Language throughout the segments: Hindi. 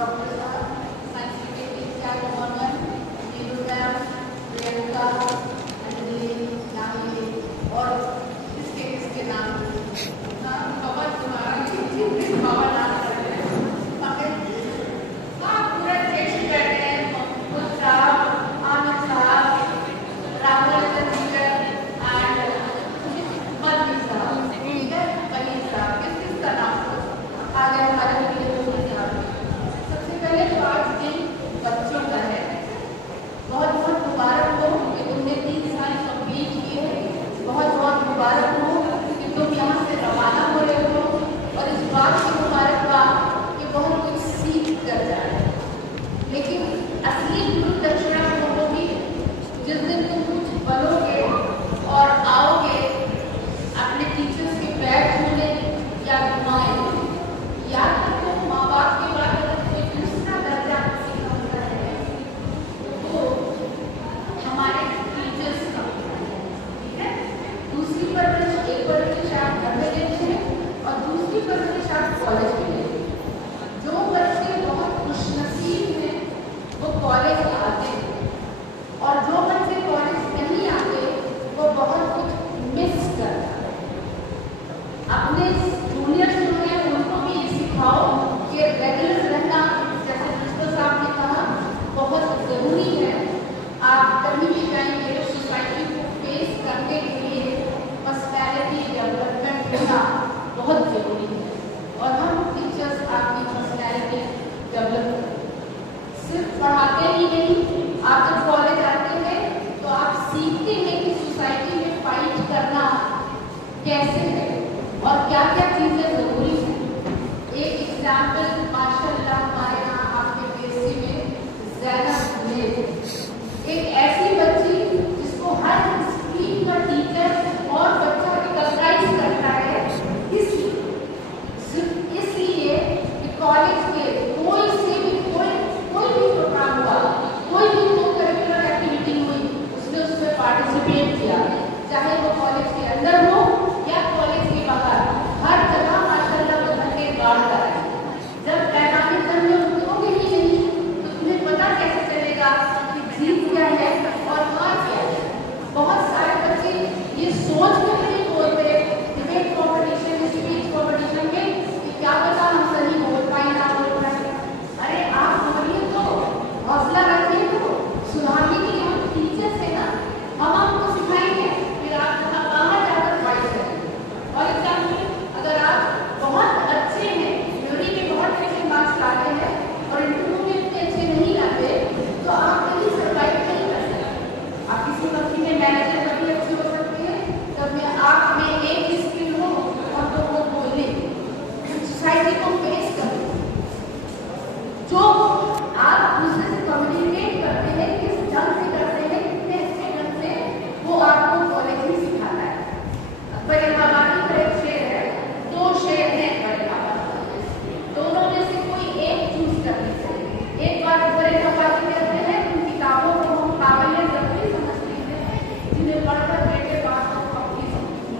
डॉक्टर साहब, साइंस के इंचार्ज ऑनर, नीलू मैम, प्रियंका, अंजलि, नामी और किसके नाम बाबा तुम्हारा बाबा नाम कर रहे हैं। हाँ, पूरा देश बैठे हैं, मुझ साहब, आमिर साहब, राहुल चंद्र एंड मधु साहब, ठीक है, बनी साहब, किसका नाम आ गया हमारे लिए। सबसे पहले तो आज दिन बच्चों का है, बहुत बहुत मुबारक हो कि तुमने 3 साल कंप्लीट किए, बहुत बहुत मुबारक हो कि तुम यहाँ से रवाना हो रहे हो, और इस बात की मुबारकबाद कि बहुत कुछ सीख कर जा रहे हो। लेकिन असली गुरु दक्षिणा वो होगी जिस दिन तुम कुछ बनोगे और आओगे अपने टीचर्स के पैर छूने या घुमाएंगे, या तो माँ बाप के बाद अगर कोई दूसरा दर्जा सीखा होता है तो हमारे टीचर्स का, ठीक है। दूसरी परवरिश, एक परवरिश आप घर में लेते हैं और दूसरी परवरिश आप कॉलेज में लेते हैं। जो बच्चे बहुत खुशनसीब हैं वो कॉलेज आते हैं, और जो बच्चे कॉलेज नहीं आते वो बहुत कुछ मिस करते हैं। अपने जूनियर्स जो हैं उनको भी ये सिखाओ कि रेगुलर रहना, जैसे प्रिंसिपल साहब ने कहा, बहुत ज़रूरी है। आप कहीं भी जाएंगे सोसाइटी को फेस करने के लिए पर्सनैलिटी डेवलपमेंट होना बहुत ज़रूरी है, और हम टीचर्स आपकी पर्सनैलिटी डेवलप करें। सिर्फ पढ़ाते ही नहीं, आप जब कॉलेज आते हैं तो आप सीखते हैं कि सोसाइटी में फाइट करना कैसे है और क्या क्या चीज़ें ज़रूरी हैं। एक एग्जाम्पल माशाल्लाह हमारे यहाँ आपके बीएससी में ज़ैनब ने, एक ऐसी बच्ची जिसको हर स्ट्रीम का टीचर और बच्चा रिकॉग्नाइज करता है, सिर्फ इसलिए कि कॉलेज के कोई भी प्रोग्राम हुआ, कोई भी करिकुलर एक्टिविटी हुई, उसने उसमें पार्टिसिपेट किया, चाहे वो कॉलेज के अंदर हो या कॉलेज के बाहर, हर जगह माशाल्लाह वो धक्के गाड़ता है। जब पैगामी जंग में उतरोगे ही नहीं तो तुम्हें पता कैसे चलेगा कि जीत क्या है और हार क्या है। बहुत सारे बच्चे ये सोच कर नहीं बोलते डिबेट कॉम्पिटिशन, स्पीच कॉम्पिटिशन में कि क्या पता हम सही बोल पाए ना बोल पाए। अरे आप बोलिए तो, हौसला रखिए तो, सुधारने के लिए हम टीचर से ना, हम आपको सिखाएंगे, फिर आप बाहर जाकर फाइट करेंगे। और एग्जाम्पल, अगर आप बहुत अच्छे हैं, थ्योरी में बहुत अच्छे मार्क्स लाते हैं और इंटरव्यू में इतने अच्छे नहीं लाते, तो आप कहीं सर्वाइव नहीं कर सकते। आप किसी कंपनी में मैनेजर कभी अच्छे हो सकते हैं तब में आप में एक स्किल हो और तो वो बोलने सोसाइटी को फेस करें। जो आप दूसरे से कम्युनिकेट करते हैं, किस ढंग से करते हैं, कितने अच्छे ढंग से, वो आपको कॉलेज ही सिखाता है। बड़े बाबानी का एक शेर है, 2 शेर हैं बड़े बाबानी, दोनों में से कोई एक चूज करने चाहिए। एक बात बड़े बाबानी कहते हैं, उन किताबों को हम काबिलियत जरूरी समझते हैं जिन्हें पढ़कर बेटे बात को पक्की समझते।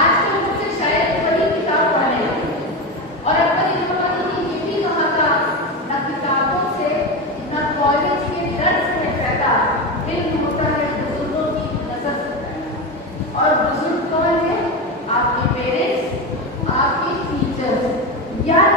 आज के बच्चे शायद बड़ी किताब पढ़ने लगे, और अब बड़े बाबानी ने ये भी कहा था, न किताबों से न कॉलेज के दर्स से पैदा इल्म होता है बुजुर्गों की नजर से पैदा। और बुजुर्ग कौन है? आपके पेरेंट्स, आपके टीचर्स। याद